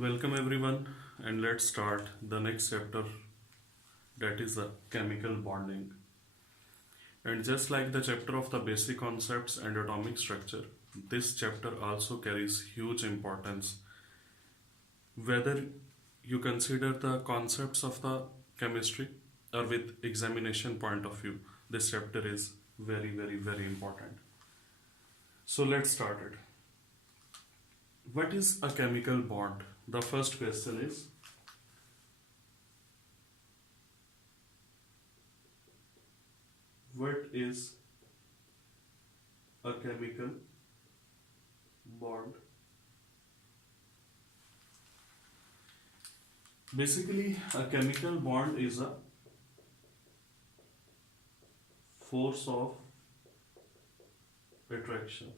Welcome everyone, and let's start the next chapter, that is the chemical bonding. And just like the chapter of the basic concepts and atomic structure, this chapter also carries huge importance. Whether you consider the concepts of the chemistry or with examination point of view, this chapter is very important. So let's start it. What is a chemical bond? The first question is, what is a chemical bond? Basically, a chemical bond is a force of attraction.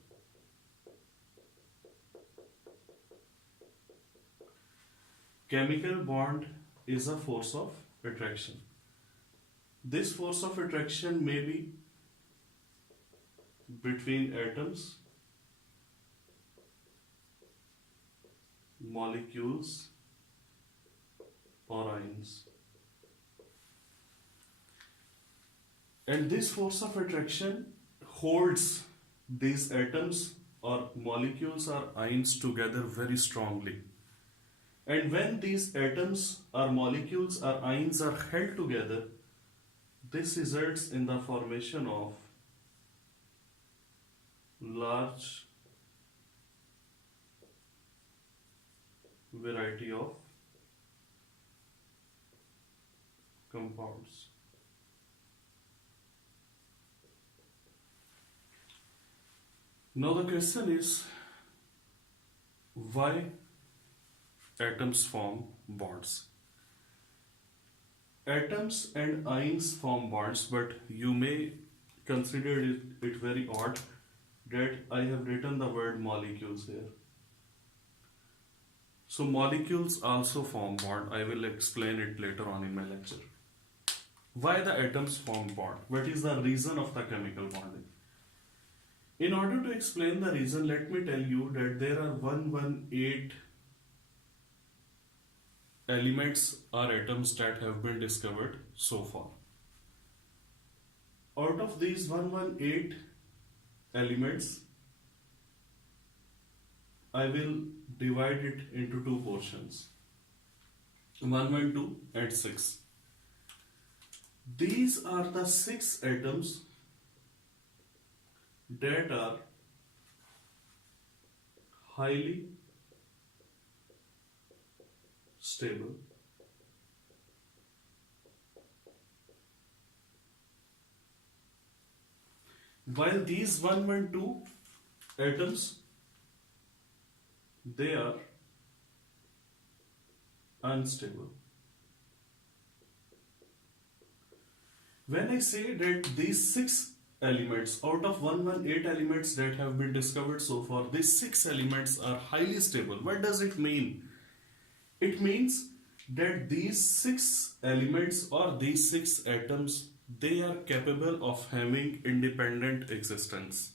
Chemical bond is a force of attraction. This force of attraction may be between atoms, molecules, or ions. And this force of attraction holds these atoms or molecules or ions together very strongly. And when these atoms or molecules or ions are held together, this results in the formation of large variety of compounds. Now the question is, why atoms form bonds? Atoms and ions form bonds, but you may consider it very odd that I have written the word molecules here. So molecules also form bond. I will explain it later on in my lecture. Why the atoms form bond? What is the reason of the chemical bonding? In order to explain the reason, let me tell you that there are 118 elements or atoms that have been discovered so far. Out of these 118 elements, I will divide it into two portions, 112 and 6. These are the 6 atoms that are highly stable, while these 112 atoms, they are unstable. When I say that these 6 elements out of 118 elements that have been discovered so far, these 6 elements are highly stable, what does it mean? It means that these 6 elements or these 6 atoms, they are capable of having independent existence.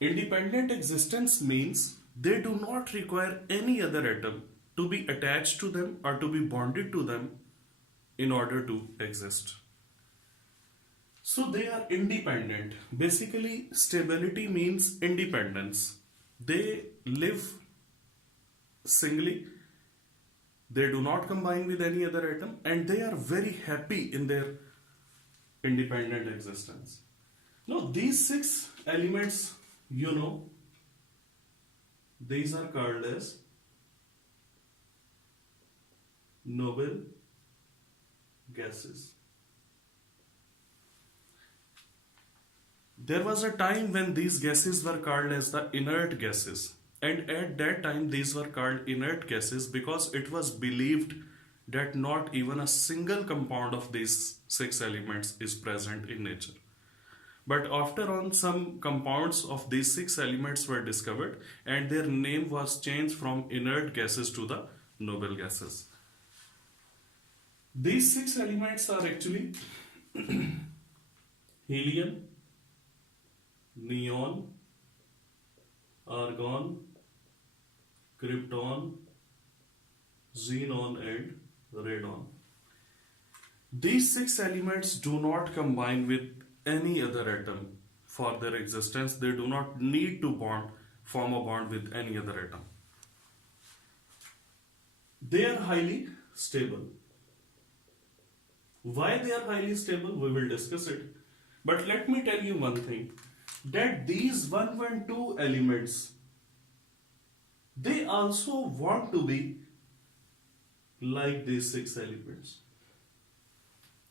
Independent existence means they do not require any other atom to be attached to them or to be bonded to them in order to exist. So they are independent. Basically, stability means independence. They live singly, they do not combine with any other atom, and they are very happy in their independent existence. Now these 6 elements, these are called as noble gases. There was a time when these gases were called as the inert gases. And at that time, these were called inert gases because it was believed that not even a single compound of these 6 elements is present in nature. But after on, some compounds of these 6 elements were discovered and their name was changed from inert gases to the noble gases. These 6 elements are actually helium, neon, argon, krypton, xenon and radon. These 6 elements do not combine with any other atom for their existence. They do not need to form a bond with any other atom. They are highly stable. Why they are highly stable? We will discuss it. But let me tell you one thing, that these 1, 1, 2 elements, they also want to be like these 6 elements.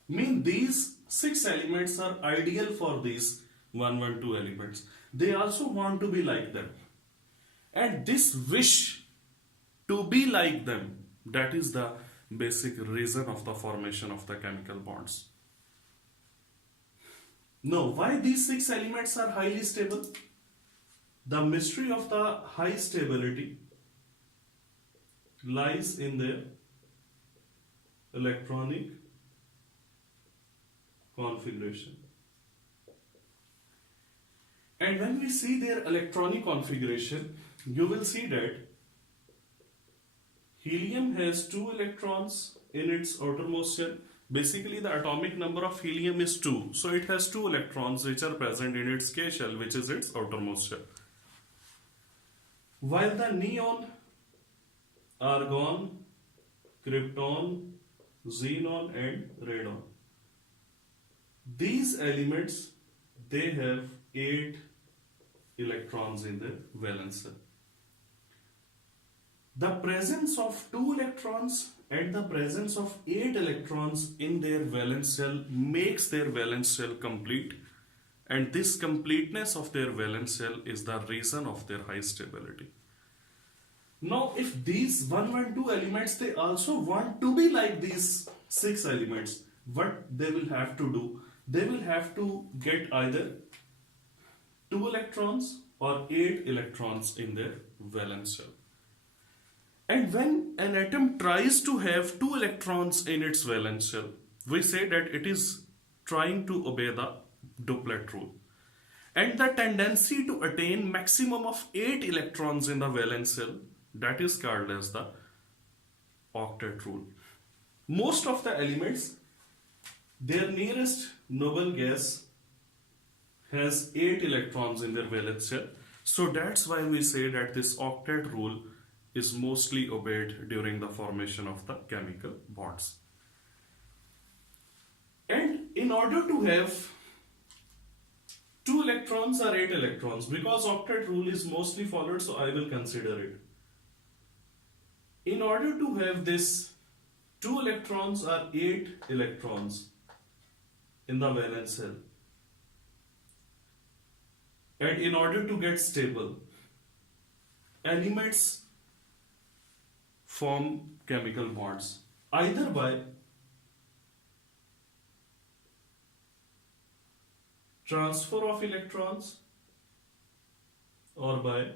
These 6 elements are ideal for these 1, 1, 2 elements. They also want to be like them. And this wish to be like them, that is the basic reason of the formation of the chemical bonds. Now, why these 6 elements are highly stable? The mystery of the high stability lies in their electronic configuration. And when we see their electronic configuration, you will see that helium has 2 electrons in its outermost shell. Basically, the atomic number of helium is 2. So it has 2 electrons which are present in its K shell, which is its outermost shell. While the neon, argon, krypton, xenon and radon, these elements, they have 8 electrons in their valence shell. The presence of 2 electrons and the presence of 8 electrons in their valence shell makes their valence shell complete, and this completeness of their valence shell is the reason of their high stability. Now, if these 1, 1, 2 elements, they also want to be like these 6 elements, what they will have to do? They will have to get either 2 electrons or 8 electrons in their valence shell. And when an atom tries to have 2 electrons in its valence shell, we say that it is trying to obey the Doublet rule. And the tendency to attain maximum of 8 electrons in the valence shell, that is called as the Octet rule. Most of the elements, their nearest noble gas has 8 electrons in their valence shell. So that's why we say that this Octet rule is mostly obeyed during the formation of the chemical bonds. And in order to have 2 electrons or 8 electrons, because Octet rule is mostly followed, so I will consider it. In order to have this 2 electrons or 8 electrons in the valence shell, and in order to get stable, elements form chemical bonds either by transfer of electrons or by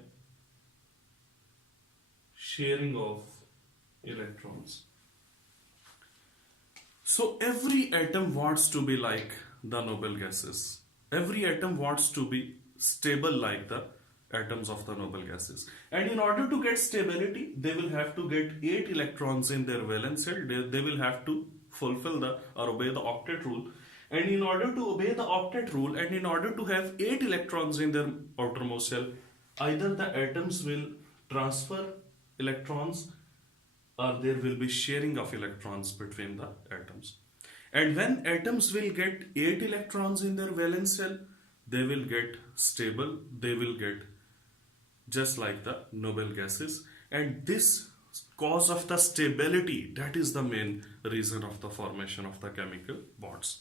sharing of electrons. So every atom wants to be like the noble gases. Every atom wants to be stable like the atoms of the noble gases. And in order to get stability, they will have to get 8 electrons in their valence shell. They will have to fulfill or obey the Octet rule. And in order to obey the Octet rule and in order to have 8 electrons in their outermost shell, either the atoms will transfer electrons or there will be sharing of electrons between the atoms. And when atoms will get 8 electrons in their valence shell, they will get stable, they will get just like the noble gases. And this cause of the stability, that is the main reason of the formation of the chemical bonds.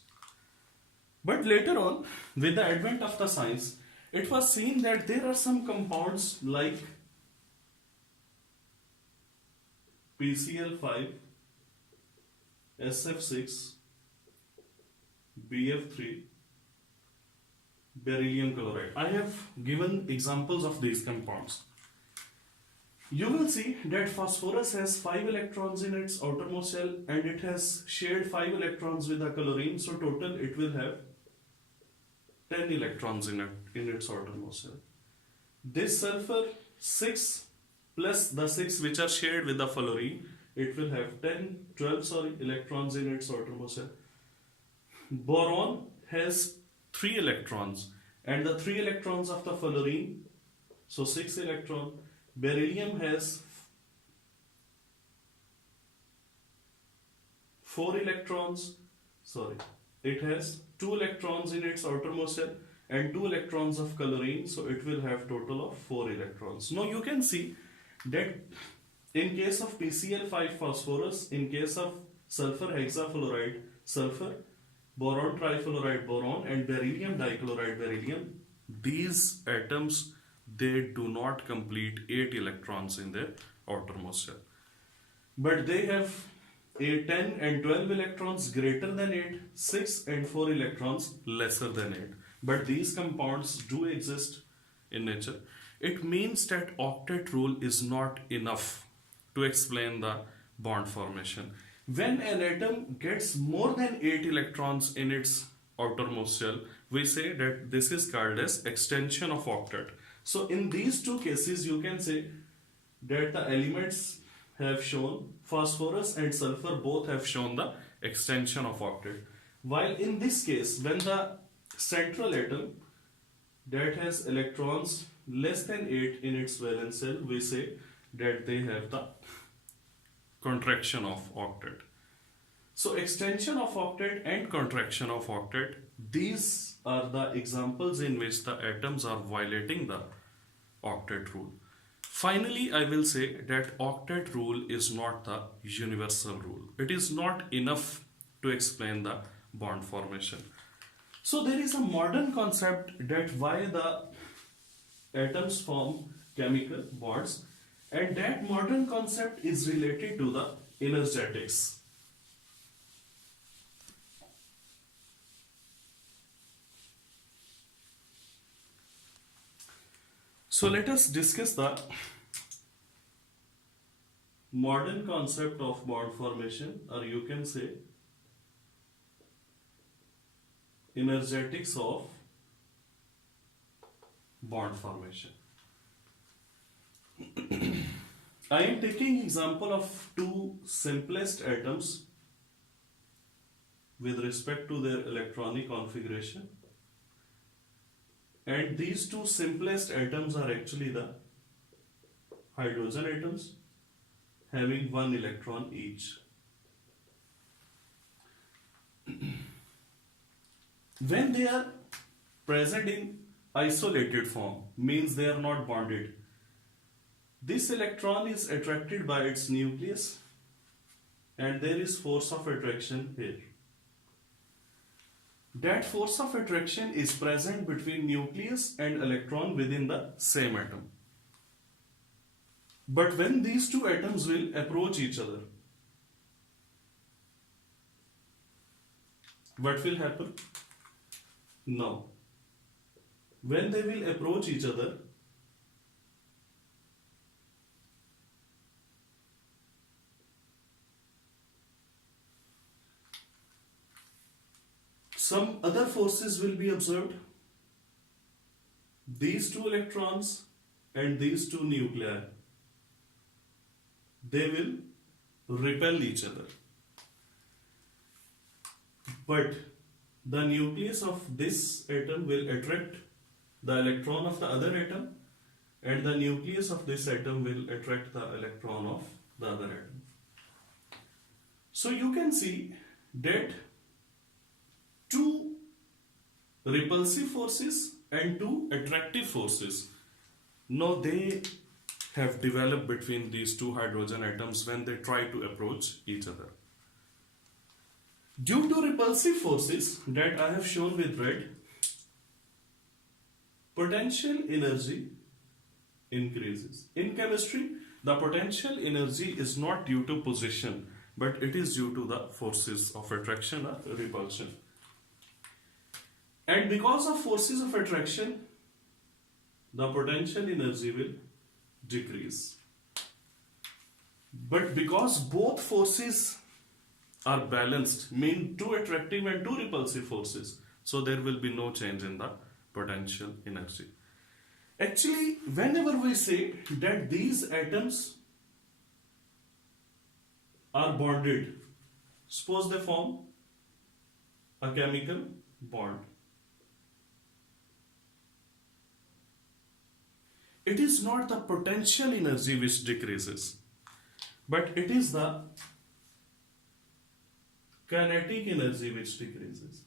But later on, with the advent of the science, it was seen that there are some compounds like PCl5, SF6, BF3, beryllium chloride. I have given examples of these compounds. You will see that phosphorus has 5 electrons in its outermost shell and it has shared 5 electrons with the chlorine. So total it will have 10 electrons in its outermost shell. This sulfur 6 plus the 6 which are shared with the fluorine, it will have 12 electrons in its outermost shell. Boron has 3 electrons, and the 3 electrons of the fluorine, so 6 electron. Beryllium has 4 electrons, it has 2 electrons in its outermost shell and 2 electrons of chlorine, so it will have total of 4 electrons. Now you can see that in case of PCl5 phosphorus, in case of sulfur hexafluoride, sulfur, boron trifluoride, boron, and beryllium dichloride, beryllium, these atoms, they do not complete 8 electrons in their outermost shell, but they have 10 and 12 electrons greater than 8, 6 and 4 electrons lesser than 8. But these compounds do exist in nature. It means that octet rule is not enough to explain the bond formation. When an atom gets more than 8 electrons in its outermost shell, we say that this is called as extension of octet. So in these two cases, you can say that the elements have shown, phosphorus and sulfur both have shown the extension of octet. While in this case, when the central atom that has electrons less than 8 in its valence shell, we say that they have the contraction of octet. So extension of octet and contraction of octet, these are the examples in which the atoms are violating the octet rule. Finally, I will say that octet rule is not the universal rule. It is not enough to explain the bond formation. So there is a modern concept that why the atoms form chemical bonds, and that modern concept is related to the energetics. So let us discuss the modern concept of bond formation, or you can say energetics of bond formation. I am taking example of two simplest atoms with respect to their electronic configuration, and these two simplest atoms are actually the hydrogen atoms having 1 electron each. When they are present in isolated form, means they are not bonded, this electron is attracted by its nucleus and there is force of attraction here. That force of attraction is present between nucleus and electron within the same atom. But when these two atoms will approach each other, what will happen? Now, when they will approach each other, some other forces will be observed. These two electrons and these two nuclei, they will repel each other. But the nucleus of this atom will attract the electron of the other atom, and the nucleus of this atom will attract the electron of the other atom. So you can see that two repulsive forces and two attractive forces, now they have developed between these two hydrogen atoms when they try to approach each other. Due to repulsive forces that I have shown with red, potential energy increases. In chemistry, the potential energy is not due to position, but it is due to the forces of attraction or repulsion. And because of forces of attraction, the potential energy will decrease. But because both forces are balanced, mean two attractive and two repulsive forces, so there will be no change in the potential energy. Actually, whenever we say that these atoms are bonded, suppose they form a chemical bond. It is not the potential energy which decreases, but it is the kinetic energy which decreases.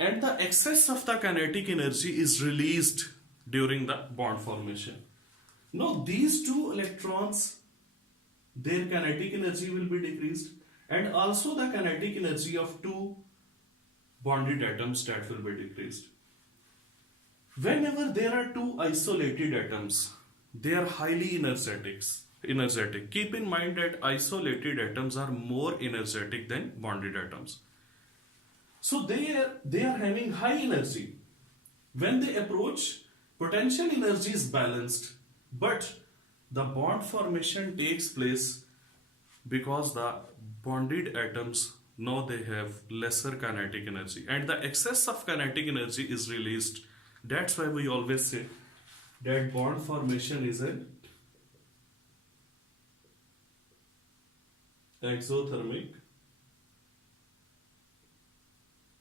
And the excess of the kinetic energy is released during the bond formation. Now, these two electrons, their kinetic energy will be decreased, and also the kinetic energy of two bonded atoms, that will be decreased. Whenever there are two isolated atoms, they are highly energetic. Keep in mind that isolated atoms are more energetic than bonded atoms. So they are having high energy. When they approach, potential energy is balanced, but the bond formation takes place because the bonded atoms, now they have lesser kinetic energy, and the excess of kinetic energy is released. That's why we always say that bond formation is an exothermic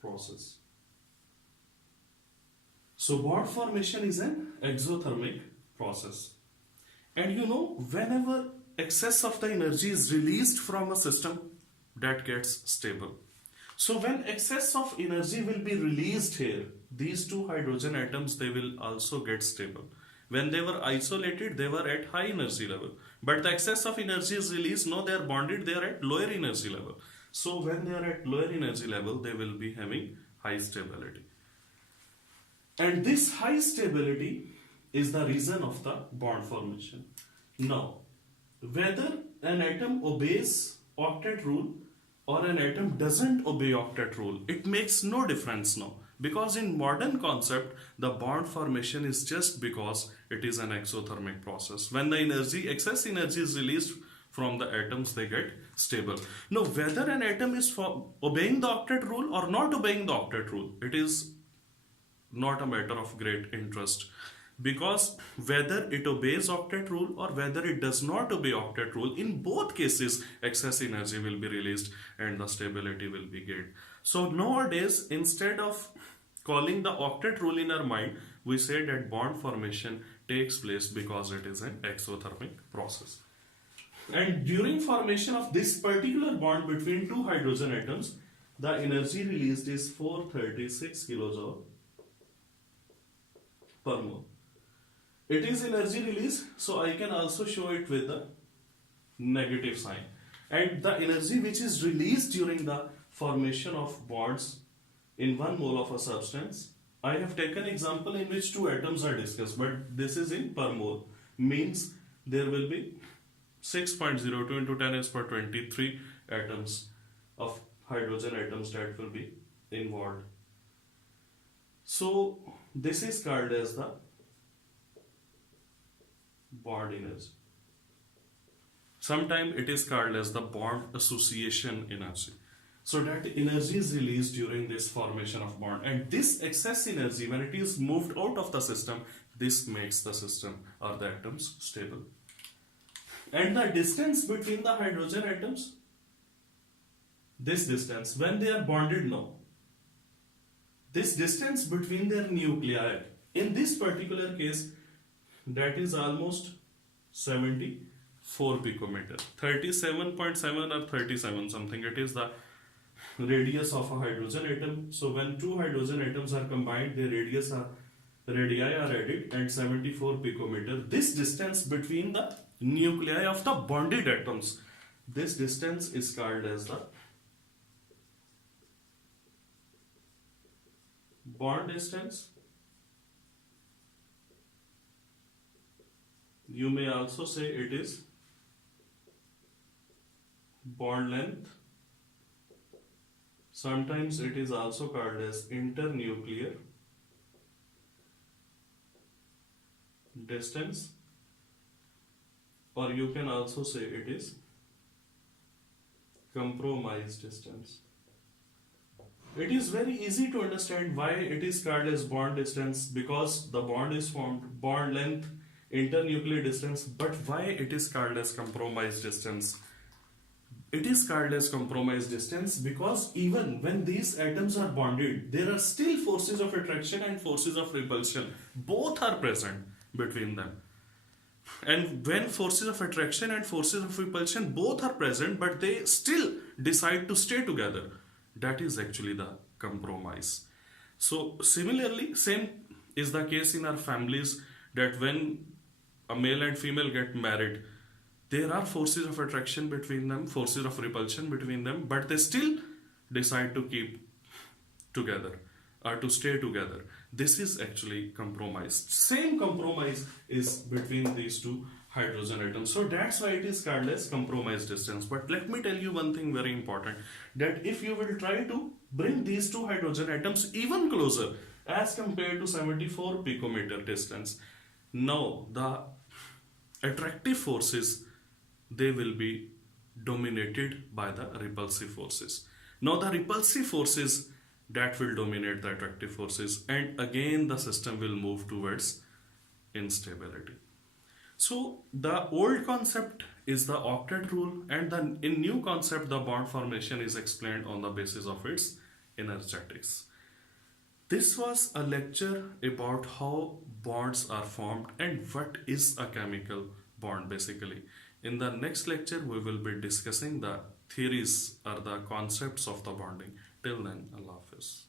process. So bond formation is an exothermic process. And you know, whenever excess of the energy is released from a system, that gets stable. So when excess of energy will be released here, these two hydrogen atoms, they will also get stable. When they were isolated, they were at high energy level. But the excess of energy is released, now they are bonded, they are at lower energy level. So when they are at lower energy level, they will be having high stability. And this high stability is the reason of the bond formation. Now, whether an atom obeys octet rule or an atom doesn't obey octet rule, it makes no difference now. Because in modern concept, the bond formation is just because it is an exothermic process. When the excess energy is released from the atoms, they get stable. Now, whether an atom is obeying the octet rule or not obeying the octet rule, it is not a matter of great interest. Because whether it obeys octet rule or whether it does not obey octet rule, in both cases excess energy will be released and the stability will be gained. So nowadays, instead of calling the octet rule in our mind, we say that bond formation takes place because it is an exothermic process. And during formation of this particular bond between two hydrogen atoms, the energy released is 436 kilojoule per mole. It is energy release, so I can also show it with the negative sign. And the energy which is released during the formation of bonds in 1 mole of a substance, I have taken example in which two atoms are discussed, but this is in per mole. Means there will be 6.02 into 10 raised per 23 atoms of hydrogen atoms that will be involved. So this is called as the bond energy. Sometimes it is called as the bond association energy. So that energy is released during this formation of bond, and this excess energy, when it is moved out of the system, this makes the system or the atoms stable. And the distance between the hydrogen atoms, this distance, when they are bonded now, this distance between their nuclei, in this particular case, that is almost 74 picometer, 37.7 or 37 something. It is the radius of a hydrogen atom. So when two hydrogen atoms are combined, their radii are added, and 74 picometer. This distance between the nuclei of the bonded atoms, this distance is called as the bond distance. You may also say it is bond length. Sometimes it is also called as internuclear distance, or you can also say it is compromise distance. It is very easy to understand why it is called as bond distance, because the bond is formed, bond length, internuclear distance. But why it is called as compromise distance? It is called as compromise distance because even when these atoms are bonded, there are still forces of attraction and forces of repulsion. Both are present between them. And when forces of attraction and forces of repulsion both are present, but they still decide to stay together, that is actually the compromise. So similarly, same is the case in our families, that when a male and female get married, there are forces of attraction between them, forces of repulsion between them, but they still decide to keep together or to stay together. This is actually compromise. Same compromise is between these two hydrogen atoms. So that's why it is called as compromise distance. But let me tell you one thing very important, that if you will try to bring these two hydrogen atoms even closer as compared to 74 picometer distance, now the attractive forces, they will be dominated by the repulsive forces. Now the repulsive forces, that will dominate the attractive forces, and again the system will move towards instability. So the old concept is the octet rule, and the in new concept the bond formation is explained on the basis of its energetics. This was a lecture about how bonds are formed and what is a chemical bond basically. In the next lecture, we will be discussing the theories or the concepts of the bonding. Till then, Allah Hafiz.